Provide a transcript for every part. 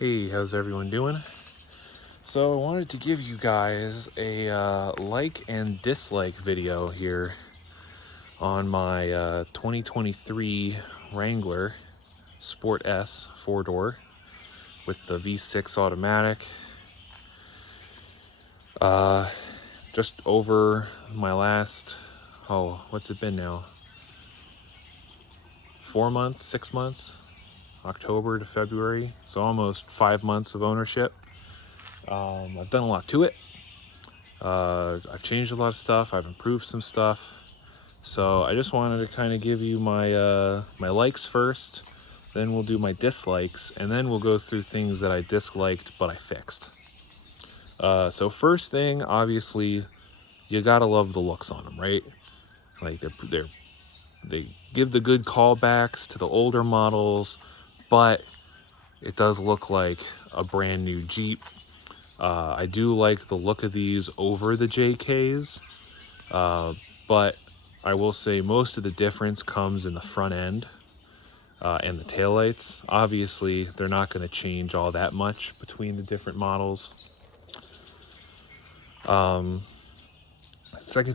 Hey, how's everyone doing? So I wanted to give you guys a like and dislike video here on my 2023 Wrangler Sport S 4-door with the V6 automatic. Just over my last, what's it been now? 4 months, 6 months? October to February, so almost 5 months of ownership. I've done a lot to it. I've changed a lot of stuff. I've improved some stuff. So I just wanted to kind of give you my my likes first, then we'll do my dislikes, and then we'll go through things that I disliked but I fixed. So first thing, obviously, you gotta love the looks on them, right? Like they give the good callbacks to the older models, but it does look like a brand new Jeep. I do like the look of these over the JKs, but I will say most of the difference comes in the front end and the taillights. Obviously, they're not going to change all that much between the different models. Second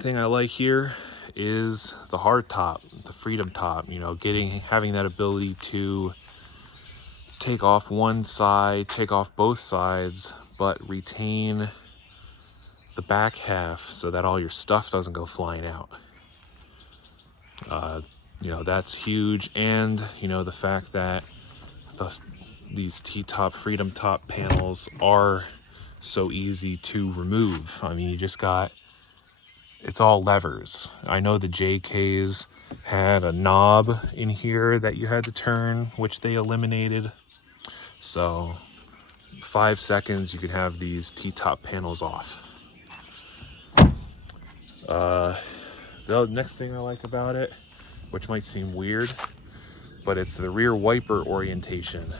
thing I like here is the hard top, the Freedom top. You know, having that ability to take off one side, take off both sides, but retain the back half so that all your stuff doesn't go flying out. You know, that's huge. And, you know, the fact that these T-top Freedom top panels are so easy to remove. I mean, it's all levers. I know the JKs had a knob in here that you had to turn, which they eliminated. So 5 seconds, you can have these T-top panels off. The next thing I like about it, which might seem weird, but it's the rear wiper orientation.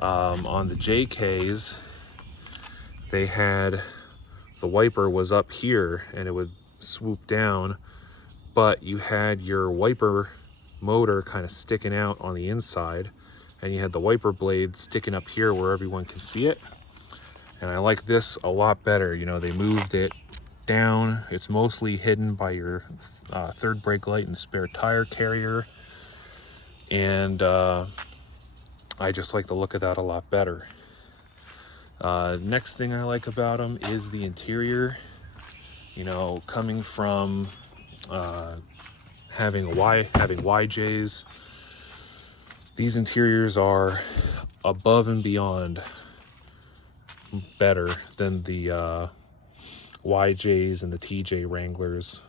On the JKs, they had the wiper was up here and it would swoop down, but you had your wiper motor kind of sticking out on the inside, and you had the wiper blade sticking up here where everyone can see it. And I like this a lot better. You know, they moved it down. It's mostly hidden by your third brake light and spare tire carrier, and I just like the look of that a lot better. Next thing I like about them is the interior. You know, coming from having YJs, these interiors are above and beyond better than the YJs and the TJ Wranglers.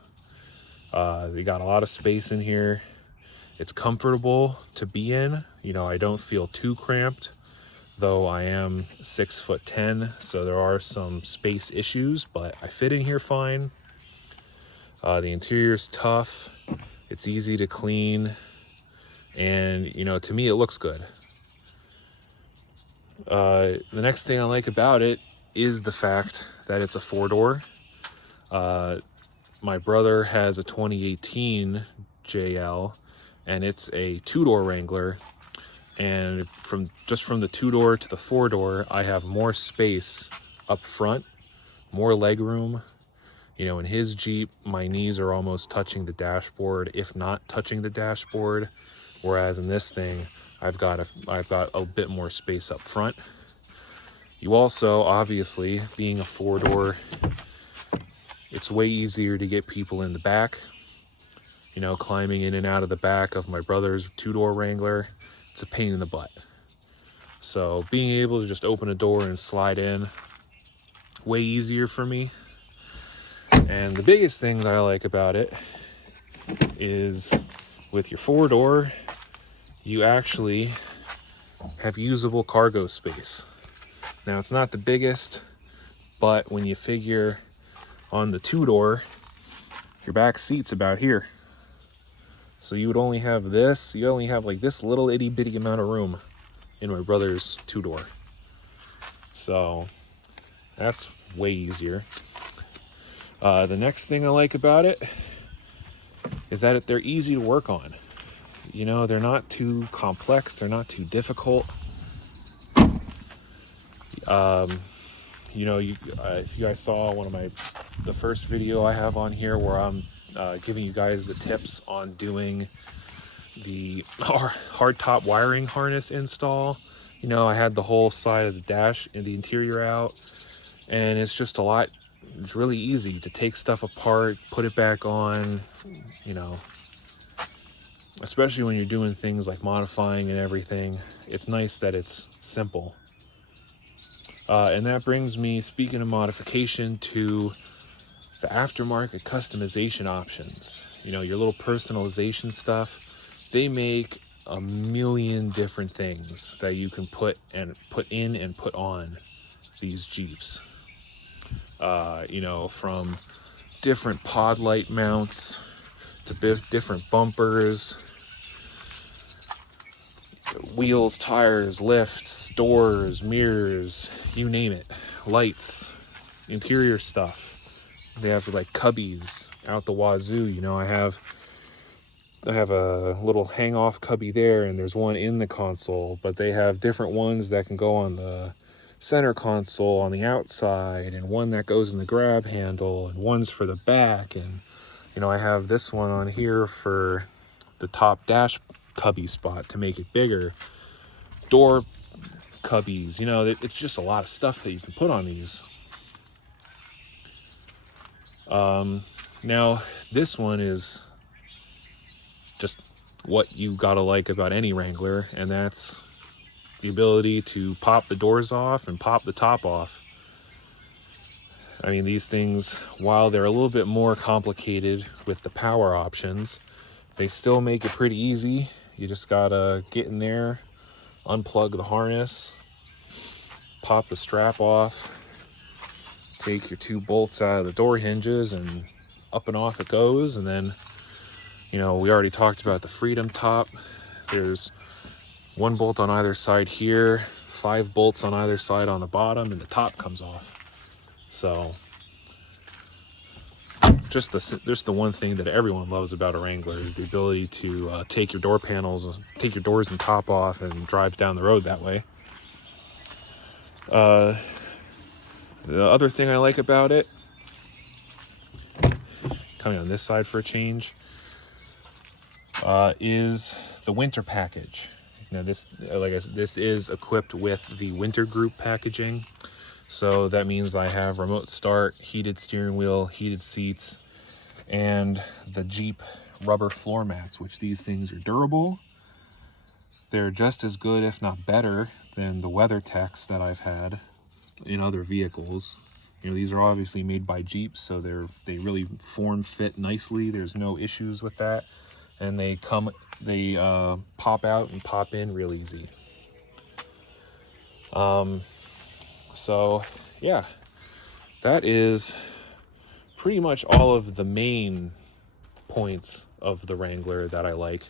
They got a lot of space in here. It's comfortable to be in. You know, I don't feel too cramped, though I am 6'10", so there are some space issues, but I fit in here fine. The interior's tough. It's easy to clean, and you know, to me, it looks good. The next thing I like about it is the fact that it's a 4-door. My brother has a 2018 JL, and it's a 2-door Wrangler. And from the 2-door to the 4-door, I have more space up front, more leg room. You know, in his Jeep, my knees are almost touching the dashboard, if not touching the dashboard. Whereas in this thing, I've got a bit more space up front. You also, obviously, being a 4-door, it's way easier to get people in the back. You know, climbing in and out of the back of my brother's 2-door Wrangler, it's a pain in the butt. So being able to just open a door and slide in, way easier for me. And the biggest thing that I like about it is with your 4-door, you actually have usable cargo space. Now, it's not the biggest, but when you figure on the 2-door, your back seat's about here. So you would only have this, you only have like this little itty bitty amount of room in my brother's 2-door. So that's way easier. The next thing I like about it is that they're easy to work on. You know, they're not too complex, they're not too difficult. You know, if you guys saw the first video I have on here where I'm giving you guys the tips on doing the hard top wiring harness install, you know, I had the whole side of the dash and the interior out, and it's just it's really easy to take stuff apart, put it back on, you know, especially when you're doing things like modifying and everything. It's nice that it's simple. And that brings me, speaking of modification, to the aftermarket customization options. You know, your little personalization stuff. They make a million different things that you can put in and put on these Jeeps. You know, from different pod light mounts to different bumpers, wheels, tires, lifts, doors, mirrors, you name it, lights, interior stuff. They have like cubbies out the wazoo. You know, I have a little hang off cubby there, and there's one in the console, but they have different ones that can go on the center console on the outside, and one that goes in the grab handle, and one's for the back. And you know, I have this one on here for the top dash cubby spot to make it bigger. Door cubbies, you know, it's just a lot of stuff that you can put on these. Now this one is just what you gotta like about any Wrangler, and that's the ability to pop the doors off and pop the top off. I mean, these things, while they're a little bit more complicated with the power options, they still make it pretty easy. You just gotta get in there, unplug the harness, pop the strap off, take your 2 bolts out of the door hinges, and up and off it goes. And then, you know, we already talked about the Freedom top. There's 1 bolt on either side here, 5 bolts on either side on the bottom, and the top comes off. So just the one thing that everyone loves about a Wrangler is the ability to take your door panels, take your doors and top off, and drive down the road that way. The other thing I like about it, coming on this side for a change, is the winter package. Now this, like I said, this is equipped with the winter group packaging. So that means I have remote start, heated steering wheel, heated seats, and the Jeep rubber floor mats, which these things are durable. They're just as good, if not better, than the WeatherTechs that I've had in other vehicles. You know, these are obviously made by Jeep, so they really form fit nicely. There's no issues with that. And they pop out and pop in real easy. So yeah, that is pretty much all of the main points of the Wrangler that I like,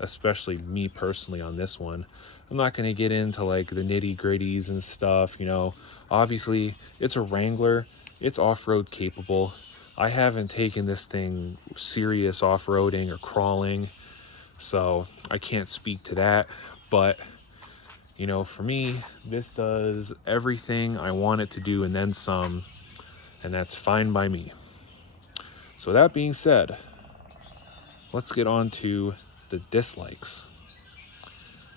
especially me personally on this one. I'm not going to get into like the nitty gritties and stuff. You know, obviously it's a Wrangler, it's off-road capable. I haven't taken this thing serious off-roading or crawling, so I can't speak to that. But you know, for me, this does everything I want it to do and then some, and that's fine by me. So that being said, let's get on to the dislikes.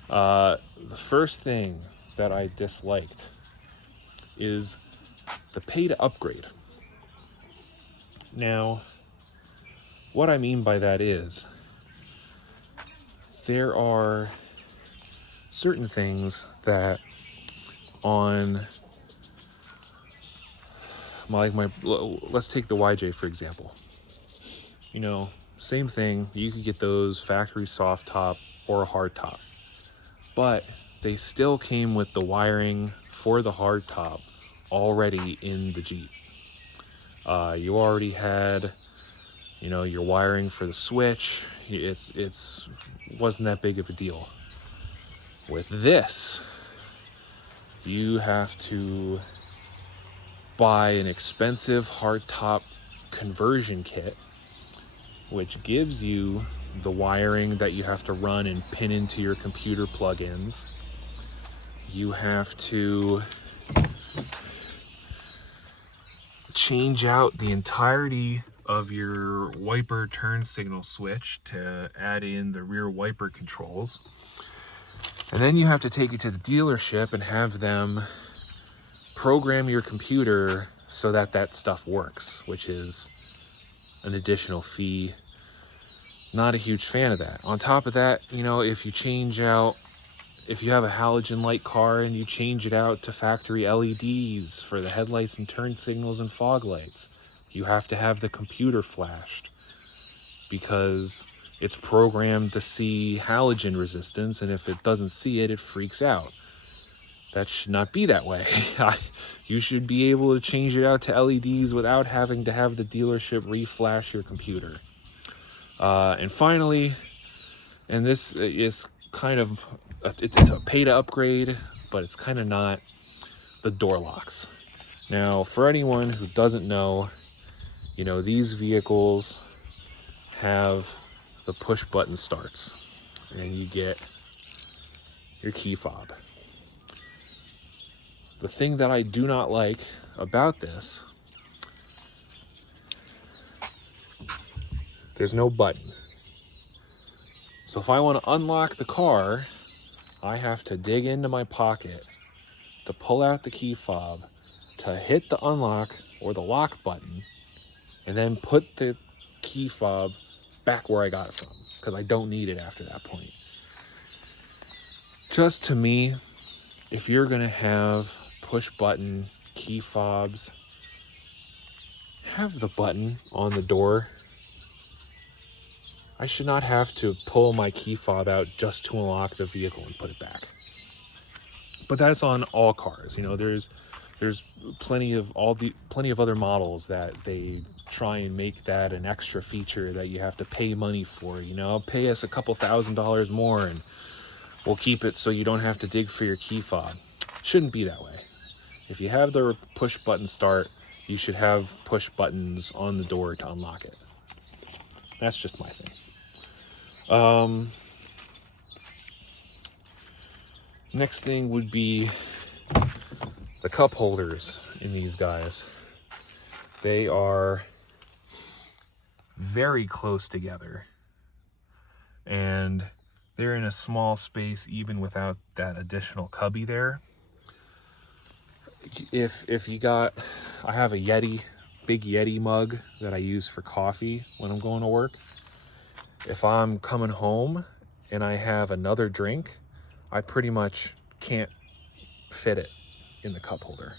The first thing that I disliked is the pay to upgrade. Now, what I mean by that is there are certain things that on let's take the YJ for example. You know, same thing, you could get those factory soft top or a hard top, but they still came with the wiring for the hard top already in the Jeep. You already had, you know, your wiring for the switch. It's wasn't that big of a deal. With this, you have to buy an expensive hardtop conversion kit, which gives you the wiring that you have to run and pin into your computer plugins. You have to change out the entirety of your wiper turn signal switch to add in the rear wiper controls. And then you have to take it to the dealership and have them program your computer so that that stuff works, which is an additional fee. Not a huge fan of that. On top of that, you know, if you have a halogen light car and you change it out to factory LEDs for the headlights and turn signals and fog lights, you have to have the computer flashed because it's programmed to see halogen resistance, and if it doesn't see it, it freaks out. That should not be that way. You should be able to change it out to LEDs without having to have the dealership reflash your computer. And finally, and this is kind of, it's a pay to upgrade, but it's kind of not, the door locks. Now, for anyone who doesn't know, you know, these vehicles have the push button starts, and you get your key fob. The thing that I do not like about this, there's no button. So if I want to unlock the car, I have to dig into my pocket to pull out the key fob, to hit the unlock or the lock button, and then put the key fob back where I got it from, because I don't need it after that point. Just to me, if you're going to have push button key fobs, have the button on the door. I should not have to pull my key fob out just to unlock the vehicle and put it back. But that's on all cars. You know, there's plenty of other models that they try and make that an extra feature that you have to pay money for. You know, pay us a couple $1,000s more and we'll keep it so you don't have to dig for your key fob. Shouldn't be that way. If you have the push button start, you should have push buttons on the door to unlock it. That's just my thing. Next thing would be the cup holders in these guys. They are very close together, and they're in a small space even without that additional cubby there. If you got, I have a big Yeti mug that I use for coffee when I'm going to work. If I'm coming home and I have another drink, I pretty much can't fit it in the cup holder.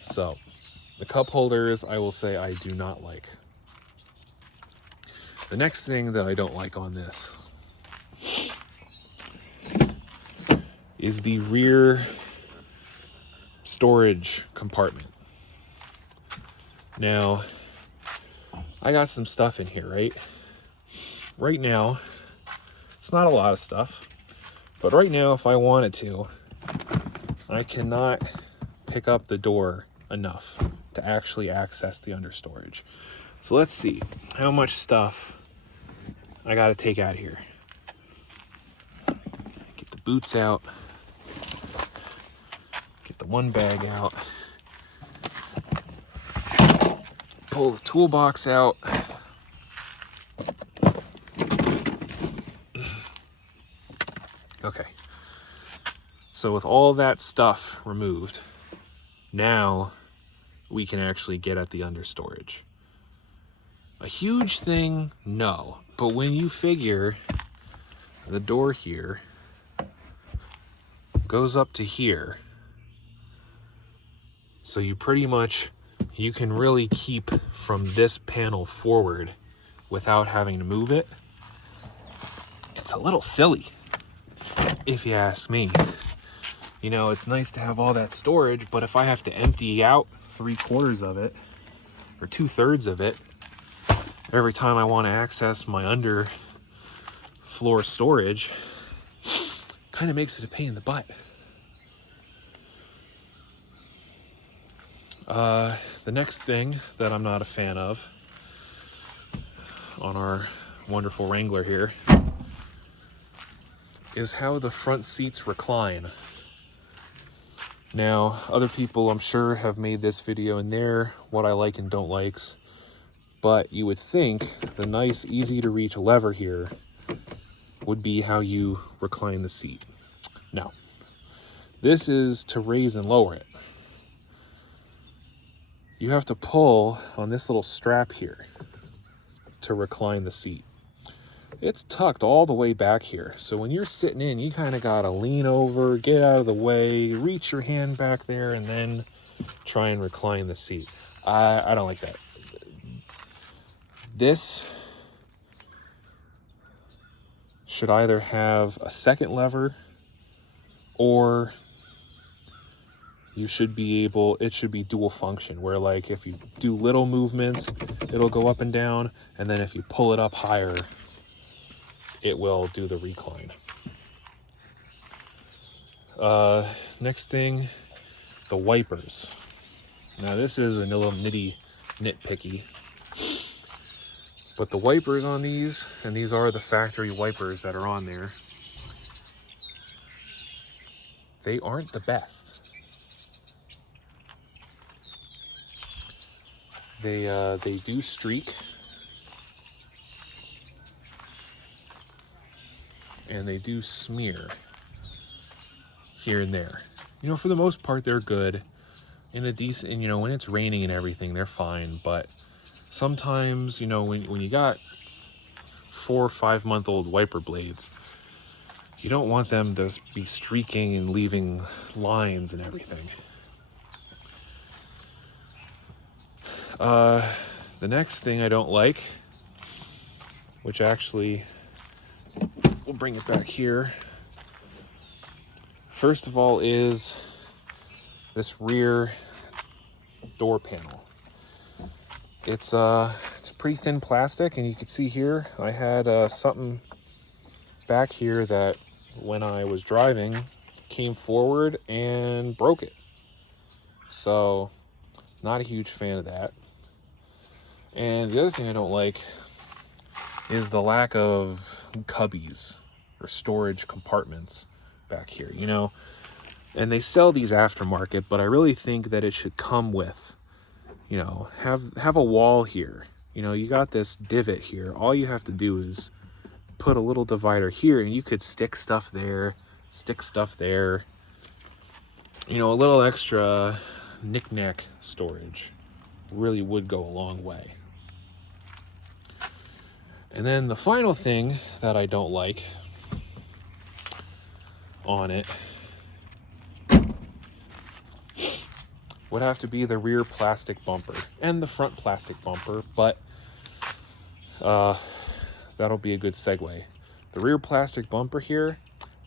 So the cup holders, I will say, I do not like. The next thing that I don't like on this is the rear storage compartment. Now, I got some stuff in here, right? Right now, it's not a lot of stuff, but right now, if I wanted to, I cannot pick up the door enough to actually access the understorage. So let's see how much stuff I got to take out here. Get the boots out. Get the one bag out. Pull the toolbox out. Okay. So with all that stuff removed, now we can actually get at the understorage. A huge thing, no. But when you figure the door here goes up to here, so you can really keep from this panel forward without having to move it. It's a little silly, if you ask me. You know, it's nice to have all that storage, but if I have to empty out 3/4 of it or 2/3 of it every time I want to access my underfloor storage, kind of makes it a pain in the butt. The next thing that I'm not a fan of on our wonderful Wrangler here is how the front seats recline. Now, other people I'm sure have made this video in there, what I like and don't likes, but you would think the nice, easy to reach lever here would be how you recline the seat. Now, this is to raise and lower it. You have to pull on this little strap here to recline the seat. It's tucked all the way back here. So when you're sitting in, you kind of got to lean over, get out of the way, reach your hand back there, and then try and recline the seat. I don't like that. This should either have a second lever, or you should be able, it should be dual function, where like if you do little movements, it'll go up and down, and then if you pull it up higher, it will do the recline. Next thing, the wipers. Now this is a little nitpicky, but the wipers on these, and these are the factory wipers that are on there, they aren't the best. They do streak, and they do smear here and there. You know, for the most part, they're good. In a decent, you know, when it's raining and everything, they're fine. But sometimes, you know, when you got 4 or 5 month old wiper blades, you don't want them to be streaking and leaving lines and everything. The next thing I don't like, which actually, we'll bring it back here. First of all is this rear door panel. It's pretty thin plastic, and you can see here I had something back here that when I was driving came forward and broke it. So not a huge fan of that. And the other thing I don't like is the lack of cubbies or storage compartments back here, you know. And they sell these aftermarket, but I really think that it should come with, you know, have a wall here. You know, you got this divot here. All you have to do is put a little divider here, and you could stick stuff there, stick stuff there. You know, a little extra knick-knack storage really would go a long way. And then the final thing that I don't like on it would have to be the rear plastic bumper and the front plastic bumper, but that'll be a good segue. The rear plastic bumper here,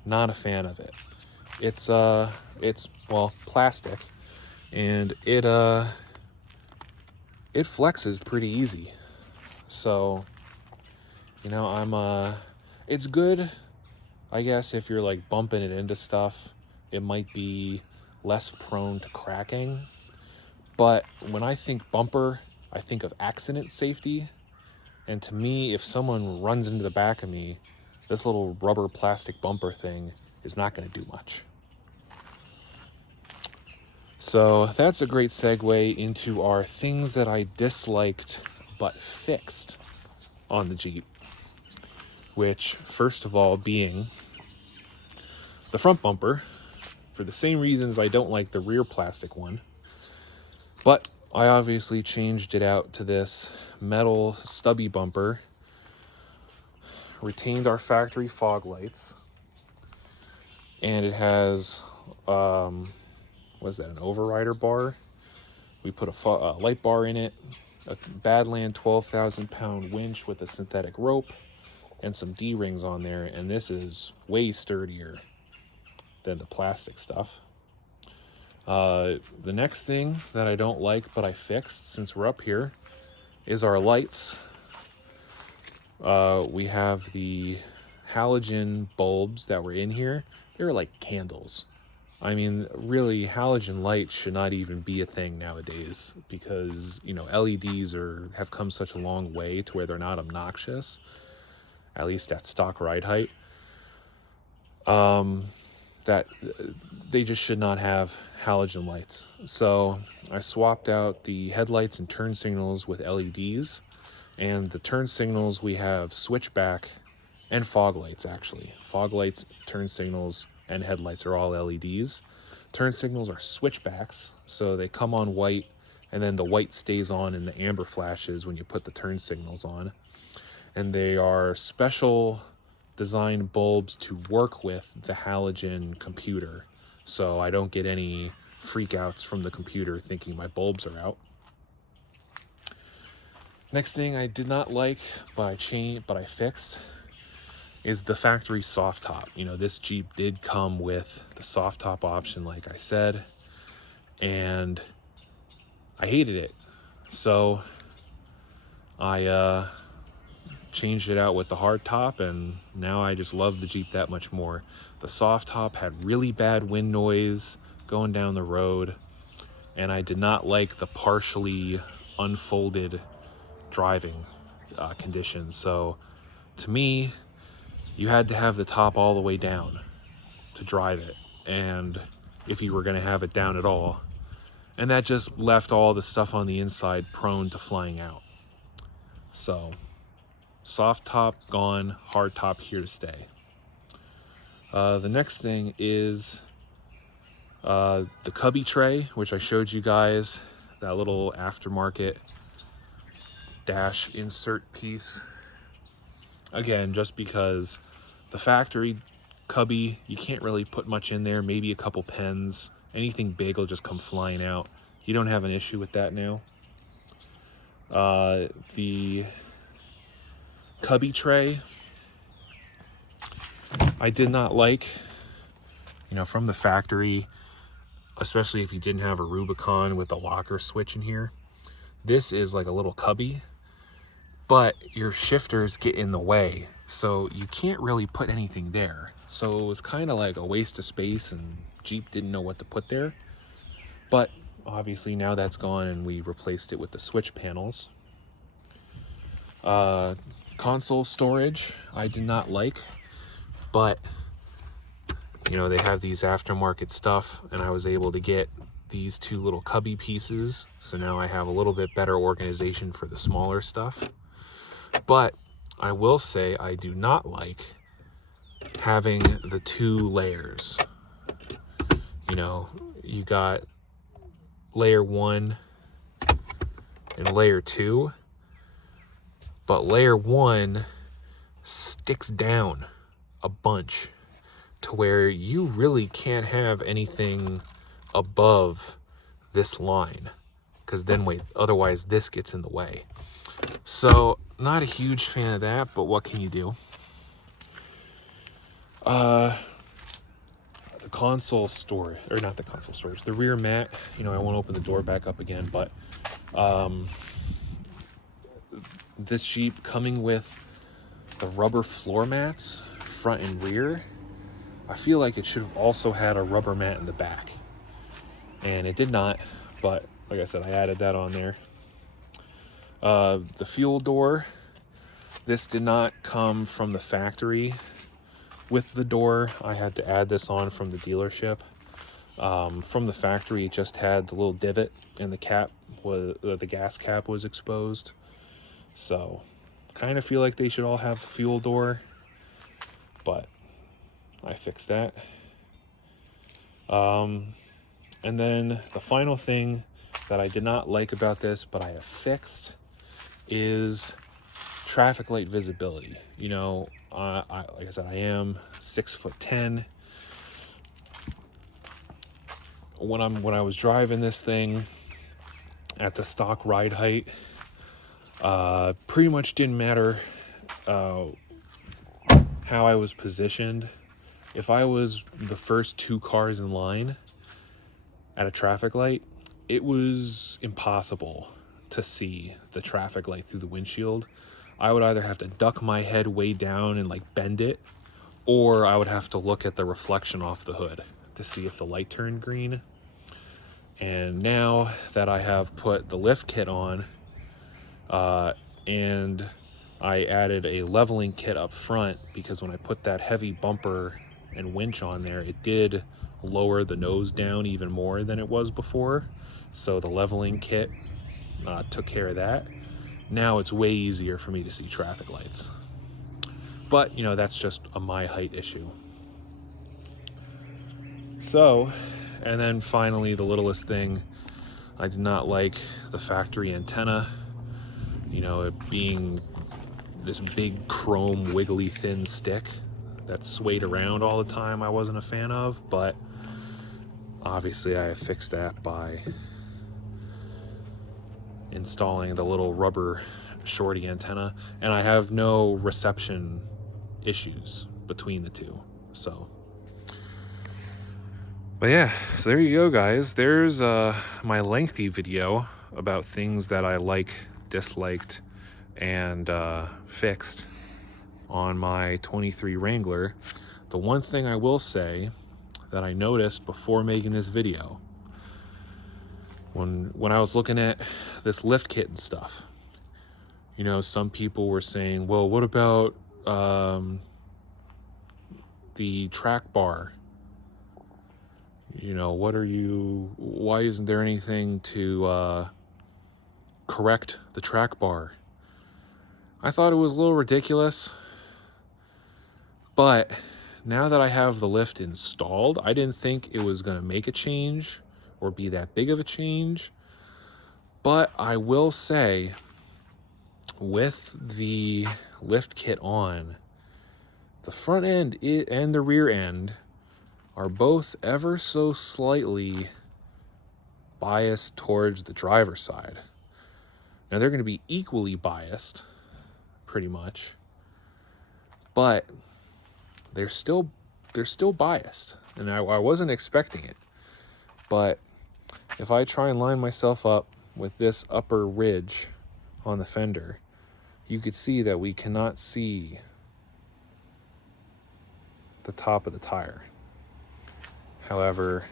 not a fan of it. It's well, plastic, and it flexes pretty easy. So, you know, it's good, I guess, if you're like bumping it into stuff. It might be less prone to cracking. But when I think bumper, I think of accident safety. And to me, if someone runs into the back of me, this little rubber plastic bumper thing is not going to do much. So that's a great segue into our things that I disliked but fixed on the Jeep. Which, first of all, being the front bumper, for the same reasons I don't like the rear plastic one. But I obviously changed it out to this metal stubby bumper, retained our factory fog lights, and it has, what is that, an overrider bar? We put a light bar in it, a Badland 12,000 pound winch with a synthetic rope, and some D-rings on there, and this is way sturdier than the plastic stuff. The next thing that I don't like but I fixed since we're up here is our lights. We have the halogen bulbs that were in here. They're like candles. I mean, really, halogen lights should not even be a thing nowadays, because, you know, LEDs have come such a long way to where they're not obnoxious, at least at stock ride height. that they just should not have halogen lights. So I swapped out the headlights and turn signals with LEDs, and the turn signals we have switchback and fog lights. Actually, fog lights, turn signals, and headlights are all LEDs. Turn signals are switchbacks, so they come on white, and then the white stays on and the amber flashes when you put the turn signals on. And they are special design bulbs to work with the halogen computer, so I don't get any freakouts from the computer thinking my bulbs are out. Next thing I did not like, but I fixed, is the factory soft top. You know, this Jeep did come with the soft top option, like I said, and I hated it. So I changed it out with the hard top, and now I just love the Jeep that much more. The soft top had really bad wind noise going down the road, and I did not like the partially unfolded driving conditions. So to me, you had to have the top all the way down to drive it, and if you were going to have it down at all, and that just left all the stuff on the inside prone to flying out. So soft top gone, hard top here to stay. The next thing is the cubby tray, which I showed you guys, that little aftermarket dash insert piece. Again, just because the factory cubby, you can't really put much in there, maybe a couple pens. Anything big will just come flying out. You don't have an issue with that now. The cubby tray, I did not like, you know, from the factory, especially if you didn't have a Rubicon with a locker switch in here. This is like a little cubby, but your shifters get in the way, so you can't really put anything there. So it was kind of like a waste of space, and Jeep didn't know what to put there. But obviously now that's gone, and we replaced it with the switch panels. Console storage, I did not like, but you know, they have these aftermarket stuff, and I was able to get these two little cubby pieces, so now I have a little bit better organization for the smaller stuff. But I will say I do not like having the two layers. You know, you got layer 1 and layer 2, but layer 1 sticks down a bunch to where you really can't have anything above this line, because then otherwise this gets in the way. So not a huge fan of that, but what can you do? The console storage, or not the console storage, the rear mat, you know, I won't open the door back up again, but this Jeep coming with the rubber floor mats front and rear, I feel like it should have also had a rubber mat in the back, and it did not. But like I said, I added that on there. The fuel door, this did not come from the factory with the door. I had to add this on from the dealership. From the factory, it just had the little divot, and the cap was the gas cap was exposed. So kind of feel like they should all have a fuel door, but I fixed that. And then the final thing that I did not like about this, but I have fixed, is traffic light visibility. You know, like I said, I am 6'10". When I was driving this thing at the stock ride height, pretty much didn't matter how I was positioned. If I was the first two cars in line at a traffic light, it was impossible to see the traffic light through the windshield. I would either have to duck my head way down and like bend it, or I would have to look at the reflection off the hood to see if the light turned green. And now that I have put the lift kit on, and I added a leveling kit up front, because when I put that heavy bumper and winch on there, it did lower the nose down even more than it was before. So the leveling kit took care of that. Now it's way easier for me to see traffic lights. But, you know, that's just a my height issue. So, and then finally, the littlest thing, I did not like the factory antenna. You know, it being this big chrome wiggly thin stick that swayed around all the time, I wasn't a fan of, but obviously I have fixed that by installing the little rubber shorty antenna, and I have no reception issues between the two. So, but yeah, so there you go, guys. There's my lengthy video about things that I disliked, and fixed on my 23 Wrangler. The one thing I will say that I noticed before making this video, when I was looking at this lift kit and stuff, you know, some people were saying, well, what about the track bar? You know, why isn't there anything to correct the track bar? I thought it was a little ridiculous, but now that I have the lift installed, I didn't think it was going to make a change or be that big of a change. But I will say, with the lift kit on, the front end and the rear end are both ever so slightly biased towards the driver's side. Now they're going to be equally biased, pretty much, but they're still biased, and I wasn't expecting it. But if I try and line myself up with this upper ridge on the fender, you could see that we cannot see the top of the tire. However,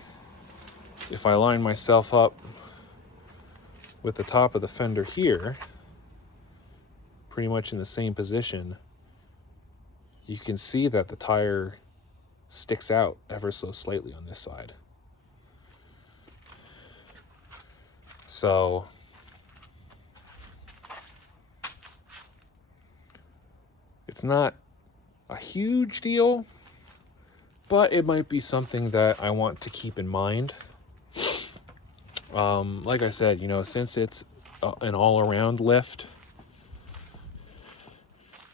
if I line myself up with the top of the fender here, pretty much in the same position, you can see that the tire sticks out ever so slightly on this side. So it's not a huge deal, but it might be something that I want to keep in mind. Like I said, you know, since it's an all-around lift,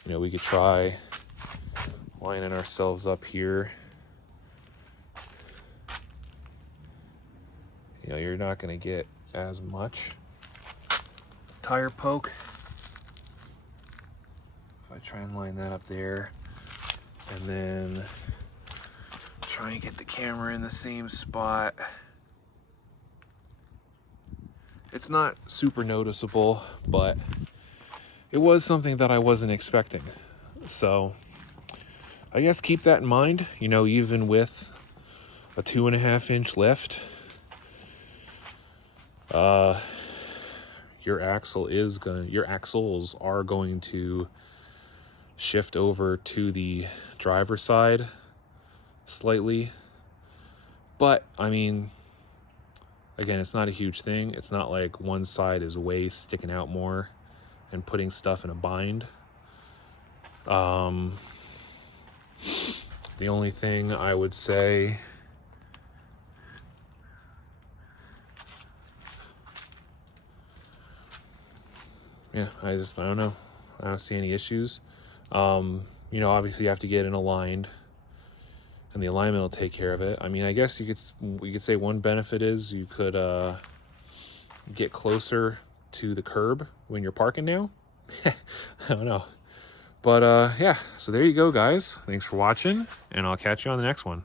you know, we could try lining ourselves up here. You know, you're not going to get as much tire poke. If I try and line that up there, and then try and get the camera in the same spot. It's not super noticeable, but it was something that I wasn't expecting. So I guess keep that in mind. You know, even with a 2.5-inch lift, your axles are going to shift over to the driver's side slightly. But I mean, again, it's not a huge thing. It's not like one side is way sticking out more and putting stuff in a bind. The only thing I would say, yeah, I don't know. I don't see any issues. You know, obviously you have to get it aligned, and the alignment will take care of it. I mean, I guess we could say one benefit is you could get closer to the curb when you're parking now. I don't know. But yeah, so there you go, guys. Thanks for watching, and I'll catch you on the next one.